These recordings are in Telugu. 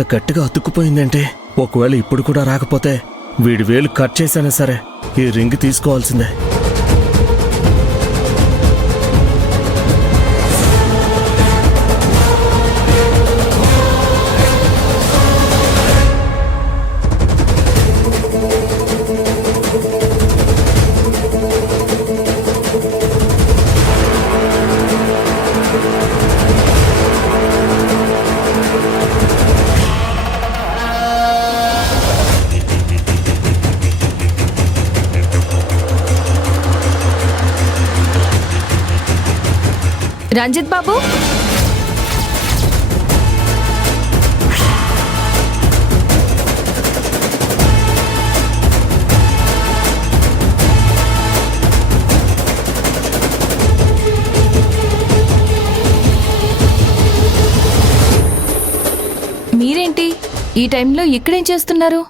ఇంత గట్టిగా అతుక్కుపోయిందంటే ఒకవేళ ఇప్పుడు కూడా రాకపోతే వీడి వేలు కట్ చేశానా సరే ఈ రింగ్ తీసుకోవాల్సిందే. రంజిత్ బాబు, మీరేంటి ఈ టైంలో ఇక్కడేం చేస్తున్నారు?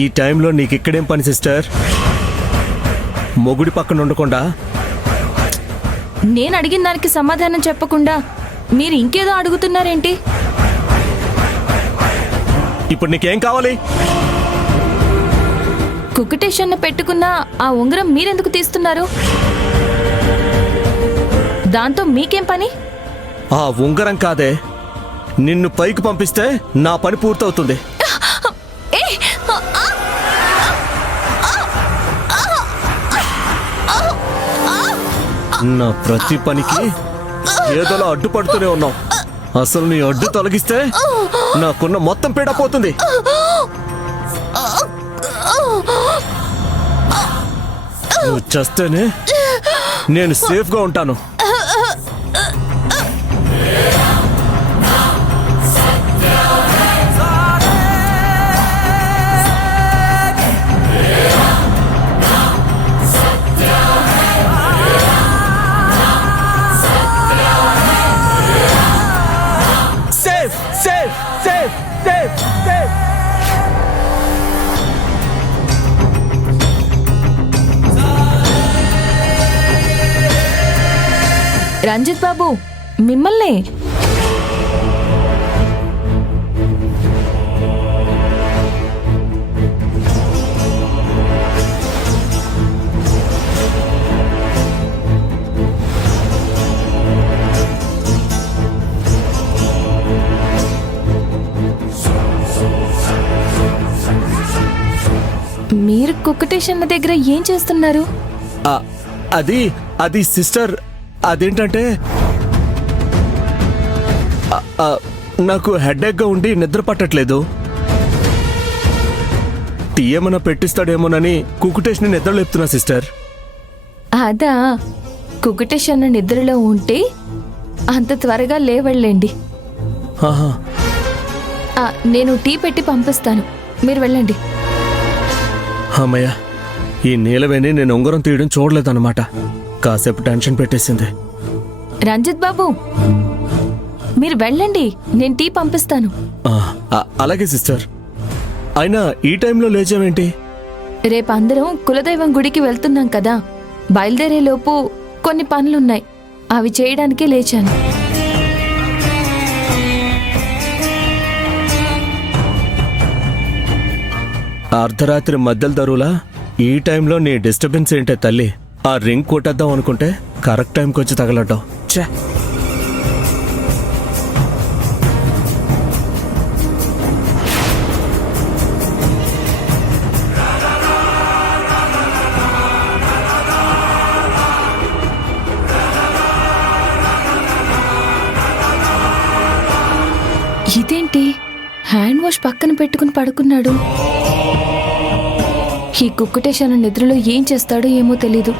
ఈ టైంలో నీకిక్కడేం పని సిస్టర్? మొగుడి పక్కన ఉండకుండా నేను అడిగిన దానికి సమాధానం చెప్పకుండా మీరు ఇంకేదో అడుగుతున్నారేంటి? ఇప్పుడు నీకేం కావాలి? కుక్కటేషన్ను పెట్టుకున్న ఆ ఉంగరం మీరెందుకు తీస్తున్నారు? దాంతో మీకేం పని? ఆ ఉంగరం కాదే, నిన్ను పైకి పంపిస్తే నా పని పూర్తవుతుంది. నా ప్రతి పనికి ఏదోలా అడ్డుపడుతూనే ఉన్నావు. అసలు నీ అడ్డు తొలగిస్తే నాకున్న మొత్తం పీడ పోతుంది. నువ్వు చేస్తేనే నేను సేఫ్గా ఉంటాను. రంజిత్ బాబు, మిమ్మల్ని మీరు కుక్కటేషన్ దగ్గర ఏం చేస్తున్నారు? అది సిస్టర్, అదేంటంటే నాకు హెడేక్గా ఉండి నిద్ర పట్టట్లేదు. టీ ఏమన్నా పెట్టిస్తాడేమోనని కుకుటేషన్ నిద్ర లేపుతున్నా సిస్టర్. అదా, కుక్కటేషన్ నిద్రలో ఉంటే అంత త్వరగా లేవళ్ళండి. నేను టీ పెట్టి పంపిస్తాను, మీరు వెళ్ళండి. అమ్మయ్య, ఈ నీలవేణి నేను ఉంగరం తీయడం చూడలేదన్నమాట. కాసేపు టెన్షన్ పెట్టేసింది. రంజిత్ బాబు, మీరు వెళ్ళండి, నేను టీ పంపిస్తాను. అలాగే సిస్టర్. అయినా ఈ టైంలో లేచావేంటి? రేపు అందరం కులదైవం గుడికి వెళ్తున్నాం కదా, బయలుదేరేలోపు కొన్ని పనులున్నాయి, అవి చేయడానికే లేచాను. అర్ధరాత్రి మధ్యల దరువులా ఈ టైంలో నీ డిస్టర్బెన్స్ ఏంటే తల్లి? ఆ రింగ్ కొట్టేద్దాం అనుకుంటే కరెక్ట్ టైంకి వచ్చి తగలడ్డావు. ఛే! ఇదేంటి, హ్యాండ్ వాష్ పక్కన పెట్టుకుని పడుకున్నాడు? ఈ కుక్కటేషన్ నిద్రలో ఏం చేస్తాడో ఏమో తెలీదు.